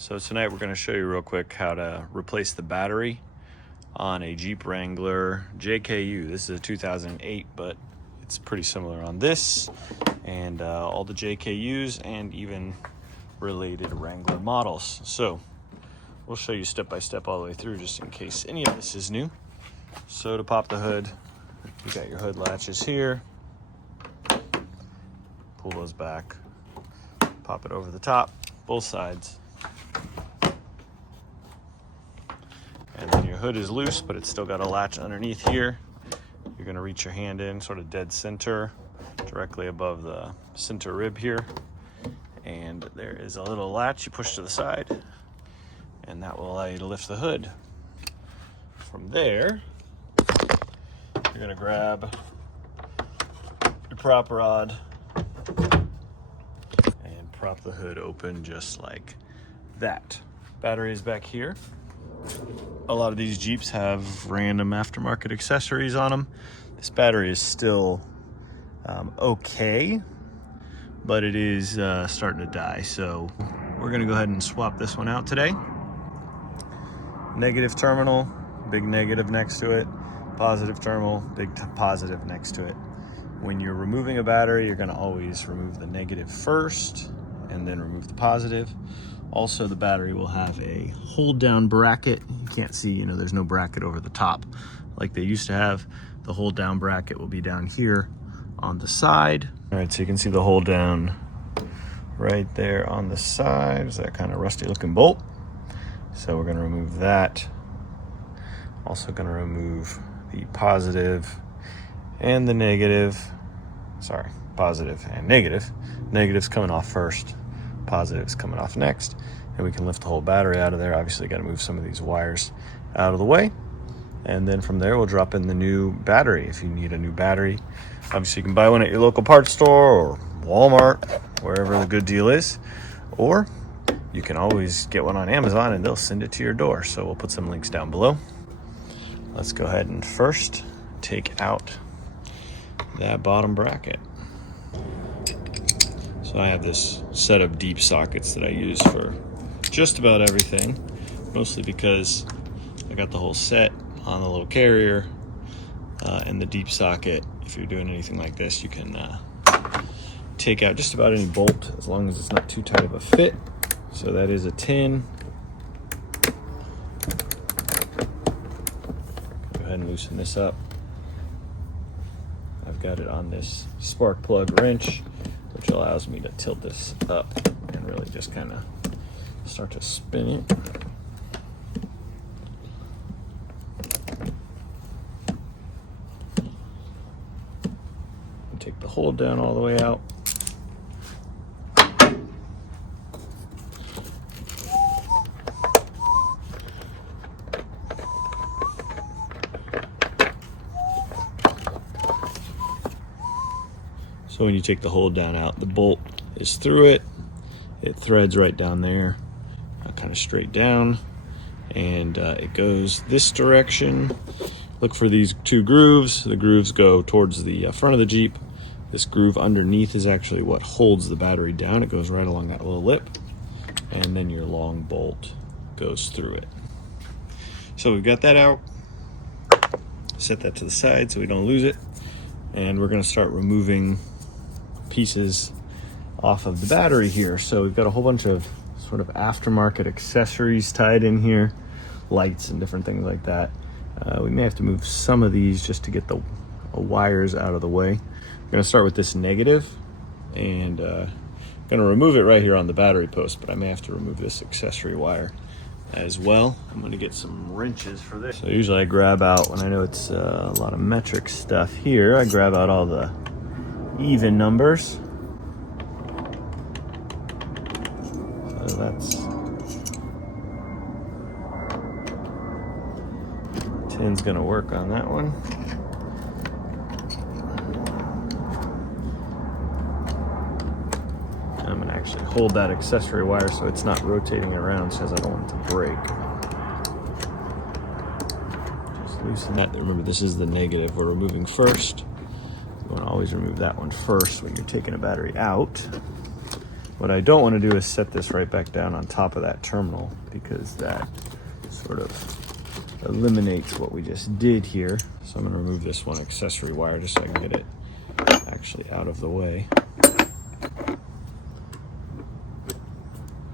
So tonight we're going to show you real quick how to replace the battery on a Jeep Wrangler JK. This is a 2008, but it's pretty similar on this and all the JKUs and even related Wrangler models. So we'll show you step by step all the way through just in case any of this is new. So to pop the hood, you got your hood latches here. Pull those back, pop it over the top, both sides. And then your hood is loose, but it's still got a latch underneath here. You're gonna reach your hand in sort of dead center, directly above the center rib here. And there is a little latch you push to the side, and that will allow you to lift the hood. From there, you're gonna grab your prop rod and prop the hood open just like that. Battery is back here. A lot of these Jeeps have random aftermarket accessories on them. This battery is still okay, but it is starting to die. So we're gonna go ahead and swap this one out today. Negative terminal, big negative next to it. Positive terminal, big positive next to it. When you're removing a battery, you're gonna always remove the negative first and then remove the positive. Also, the battery will have a hold down bracket. You can't see, there's no bracket over the top like they used to have. The hold down bracket will be down here on the side. All right, so you can see the hold down right there on the side. Is that kind of rusty looking bolt? So we're gonna remove that. Also gonna remove the positive and the negative. Sorry, positive and negative. Negative's coming off first. Positive's coming off next, and we can lift the whole battery out of there. Obviously got to move some of these wires out of the way, and then from there we'll drop in the new battery. If you need a new battery, obviously you can buy one at your local parts store or Walmart, wherever the good deal is, or you can always get one on Amazon and they'll send it to your door. So we'll put some links down below. Let's go ahead and first take out that bottom bracket. So I have this set of deep sockets that I use for just about everything, mostly because I got the whole set on the little carrier, and the deep socket, if you're doing anything like this, you can take out just about any bolt as long as it's not too tight of a fit. So that is a 10. Go ahead and loosen this up. I've got it on this spark plug wrench, which allows me to tilt this up and really just kind of start to spin it. And take the hold down all the way out. So when you take the hold down out, the bolt is through it. It threads right down there, kind of straight down, and it goes this direction. Look for these two grooves. The grooves go towards the front of the Jeep. This groove underneath is actually what holds the battery down. It goes right along that little lip, and then your long bolt goes through it. So we've got that out. Set that to the side so we don't lose it, and we're going to start removing pieces off of the battery here. So we've got a whole bunch of sort of aftermarket accessories tied in here, lights and different things like that. We may have to move some of these just to get the wires out of the way. I'm going to start with this negative, and going to remove it right here on the battery post, but I may have to remove this accessory wire as well. I'm going to get some wrenches for this. So usually I grab out, when I know it's a lot of metric stuff here, I grab out all the even numbers. So that's 10's gonna work on that one. I'm gonna actually hold that accessory wire so it's not rotating around, because I don't want it to break. Just loosen that. Remember, this is the negative we're removing first. You want to always remove that one first when you're taking a battery out. What I don't want to do is set this right back down on top of that terminal, because that sort of eliminates what we just did here. So I'm going to remove this one accessory wire just so I can get it actually out of the way.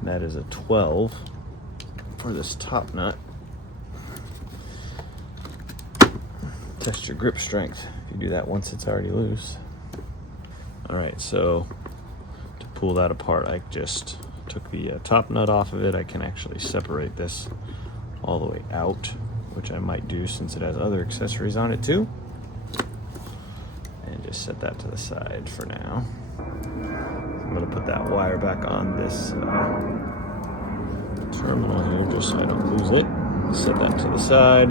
And that is a 12 for this top nut. Test your grip strength if you do that once it's already loose. All right, so to pull that apart, I just took the top nut off of it. I can actually separate this all the way out, which I might do since it has other accessories on it too. And just set that to the side for now. I'm gonna put that wire back on this terminal here just so I don't lose it. Set that to the side.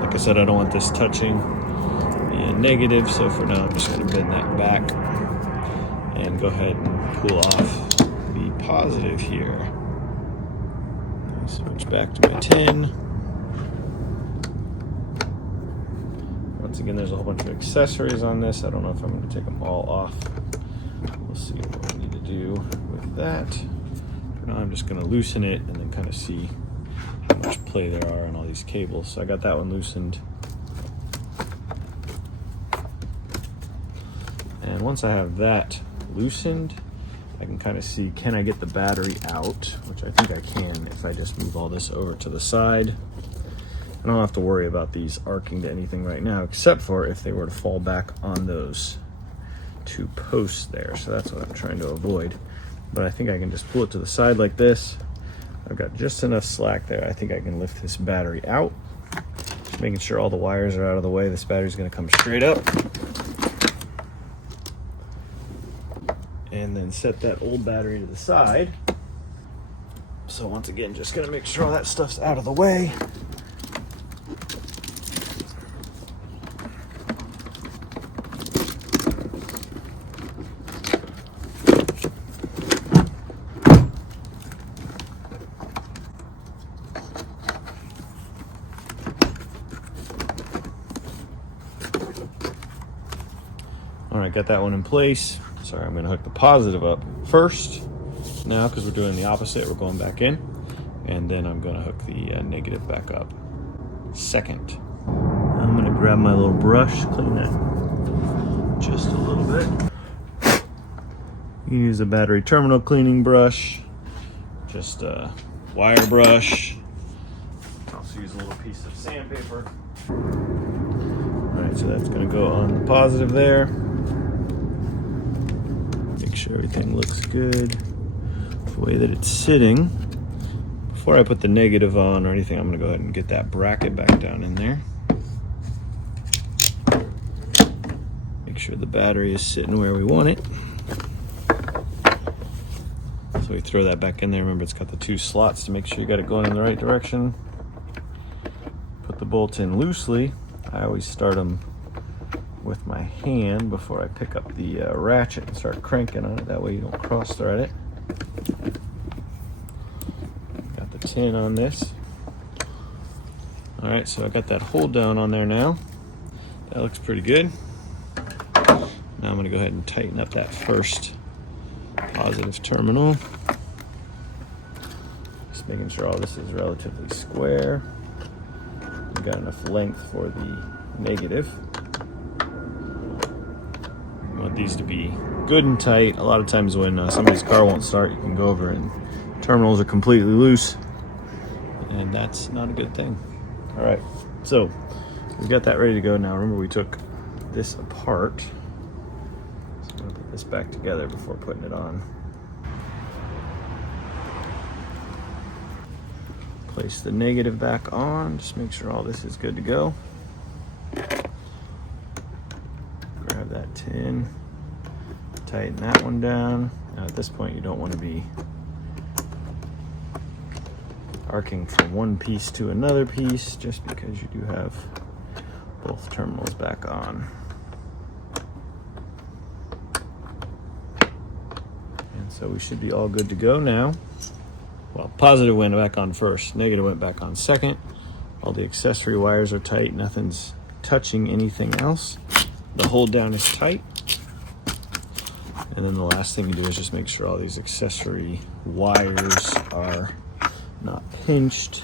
Like I said, I don't want this touching the negative, so for now I'm just going to bend that back and go ahead and pull off the positive here. I'll switch back to my 10. Once again, there's a whole bunch of accessories on this. I don't know if I'm going to take them all off. We'll see what we need to do with that. For now, I'm just going to loosen it and then kind of see how much play there are on all these cables. So I got that one loosened. And once I have that loosened, I can kind of see, can I get the battery out, which I think I can if I just move all this over to the side. I don't have to worry about these arcing to anything right now, except for if they were to fall back on those two posts there. So that's what I'm trying to avoid. But I think I can just pull it to the side like this. I've got just enough slack there. I think I can lift this battery out. Just making sure all the wires are out of the way. This battery's gonna come straight up. And then set that old battery to the side. So once again, just gonna make sure all that stuff's out of the way. All right, got that one in place. Sorry, I'm gonna hook the positive up first now because we're doing the opposite. We're going back in, and then I'm gonna hook the negative back up second. I'm gonna grab my little brush, clean that just a little bit. You can use a battery terminal cleaning brush, just a wire brush. Also use a little piece of sandpaper. All right, so that's gonna go on the positive there. Make sure everything looks good the way that it's sitting. Before I put the negative on or anything, I'm gonna go ahead and get that bracket back down in there. Make sure the battery is sitting where we want it. So we throw that back in there. Remember, it's got the two slots to make sure you got it going in the right direction. Put the bolts in loosely. I always start them with my hand before I pick up the ratchet and start cranking on it. That way you don't cross thread it. Got the 10 on this. All right, so I got that hold down on there now. That looks pretty good. Now I'm gonna go ahead and tighten up that first positive terminal. Just making sure all this is relatively square. We've got enough length for the negative. You want these to be good and tight. A lot of times when somebody's car won't start, you can go over and terminals are completely loose, and that's not a good thing. All right, so we've got that ready to go now. Remember, we took this apart. So I'm gonna put this back together before putting it on. Place the negative back on. Just make sure all this is good to go. Grab that 10, tighten that one down. Now at this point, you don't want to be arcing from one piece to another piece just because you do have both terminals back on. And so we should be all good to go now. Well, positive went back on first, negative went back on second. All the accessory wires are tight, nothing's touching anything else. The hold down is tight. And then the last thing you do is just make sure all these accessory wires are not pinched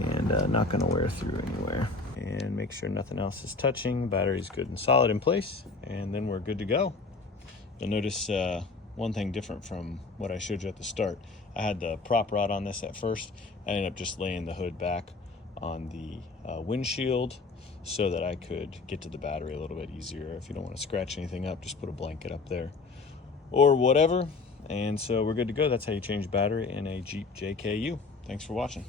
and not going to wear through anywhere. And make sure nothing else is touching. Battery's good and solid in place, and then we're good to go. You'll notice one thing different from what I showed you at the start. I had the prop rod on this at first. I ended up just laying the hood back on the windshield so that I could get to the battery a little bit easier. If you don't want to scratch anything up, just put a blanket up there or whatever. And so we're good to go. That's how you change battery in a Jeep JKU. Thanks for watching.